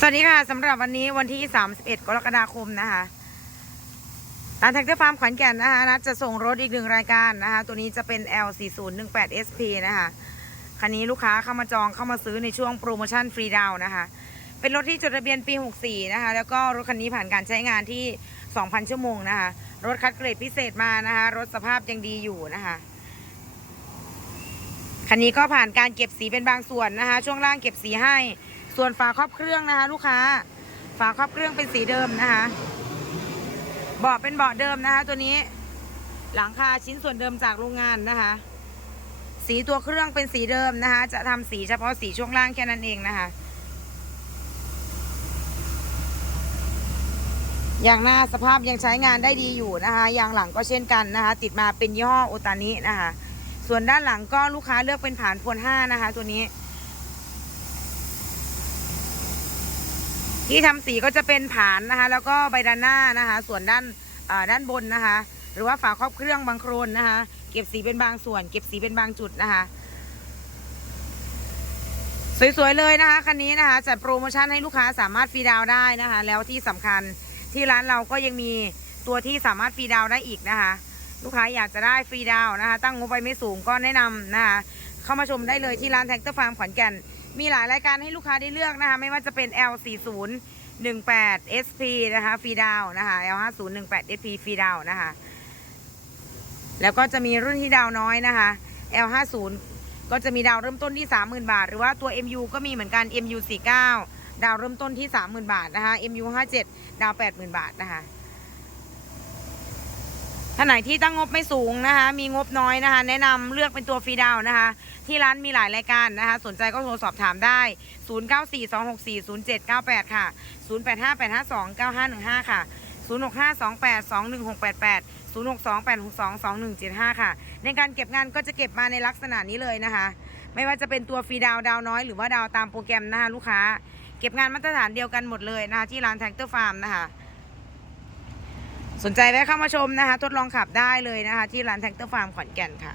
สวัสดีค่ะสำหรับวันนี้วันที่ 31 กรกฎาคมนะคะร้านแท็กเตอร์ฟาร์มขอนแก่นนะคะนัดจะส่งรถอีกหนึ่งรายการนะคะ ตัวนี้จะเป็น L4018 SP นะคะ คันนี้ลูกค้าเข้ามาจองเข้ามาซื้อในช่วงโปรโมชั่นฟรีดาวน์นะคะ เป็นรถที่จดทะเบียนปี 64 นะคะ แล้วก็รถคันนี้ผ่านการใช้งานที่ 2,000 ชั่วโมงนะคะ รถคัดเกรดพิเศษมานะคะ รถสภาพยังดีอยู่นะคะคันนี้ก็ผ่านการเก็บสีเป็นบางส่วนนะคะ ช่วงล่างเก็บสีให้ ส่วนฝาครอบเครื่องนะคะ ลูกค้า ฝาครอบเครื่องเป็นสีเดิมนะคะเบาะเป็นเบาะเดิมนะคะ ตัวนี้ หลังคาชิ้นส่วนเดิมจากโรงงานนะคะ สีตัวเครื่องเป็นสีเดิมนะคะ จะทำสีเฉพาะสีช่วงล่างแค่นั้นเองนะคะอย่างหน้าสภาพยังใช้งานได้ดีอยู่นะคะ ยางหลังก็เช่นกันนะคะ ติดมาเป็นยี่ห้อโอตานินะคะ ส่วนด้านหลังก็ลูกค้าเลือกเป็นผ่านพวนห้านะคะ ตัวนี้ ที่ทำสีก็จะเป็นผานนะคะ แล้วก็ใบด้านหน้านะคะ ส่วนด้านด้านบนนะคะ หรือว่าฝาครอบเครื่องบางโครนนะคะ เก็บสีเป็นบางส่วน เก็บสีเป็นบางจุดนะคะ สวยๆเลยนะคะคันนี้นะคะจัดโปรโมชั่นให้ลูกค้าสามารถฟรีดาวได้นะคะ แล้วที่สำคัญที่ร้านเราก็ยังมีตัวที่สามารถฟรีดาวได้อีกนะคะ ลูกค้าอยากจะได้ฟรีดาวน์นะคะ ตั้งงบไปไม่สูงก็แนะนำนะคะ เข้ามาชมได้เลยที่ร้านแท็กเตอร์ฟาร์มขอนแก่น มีหลายรายการให้ลูกค้าได้เลือกนะคะ ไม่ว่าจะเป็น L40 18 SP นะคะฟรีดาวนะคะ L50 18 SP ฟรีดาวน์นะคะ แล้วก็จะมีรุ่นที่ดาวน้อยนะคะ L50 ก็จะมีดาวเริ่มต้นที่ 30,000 บาท หรือว่าตัว MU ก็มีเหมือนกัน MU49 ดาวเริ่มต้นที่ 30,000 บาทนะคะ MU57 ดาว 80,000 บาทนะคะ ถ้าไหนที่ตั้งงบไม่สูงนะคะ มีงบน้อยนะคะ แนะนำเลือกเป็นตัวฟรีดาวนะคะ ที่ร้านมีหลายรายการนะคะ สนใจก็โทรสอบถามได้ 0942640798 ค่ะ 0858529515 ค่ะ 0652821688 0628622175 ค่ะ ในการเก็บงานก็จะเก็บมาในลักษณะนี้เลยนะคะ ไม่ว่าจะเป็นตัวฟรีดาวดาวน้อยหรือว่าดาวตามโปรแกรมนะคะลูกค้า เก็บงานมาตรฐานเดียวกันหมดเลยนะคะที่ร้านแท็กเตอร์ฟาร์มนะคะ สนใจแวะเข้ามาชมนะคะ ทดลองขับได้เลยนะคะ ที่ร้านแท็กเตอร์ฟาร์มขอนแก่นค่ะ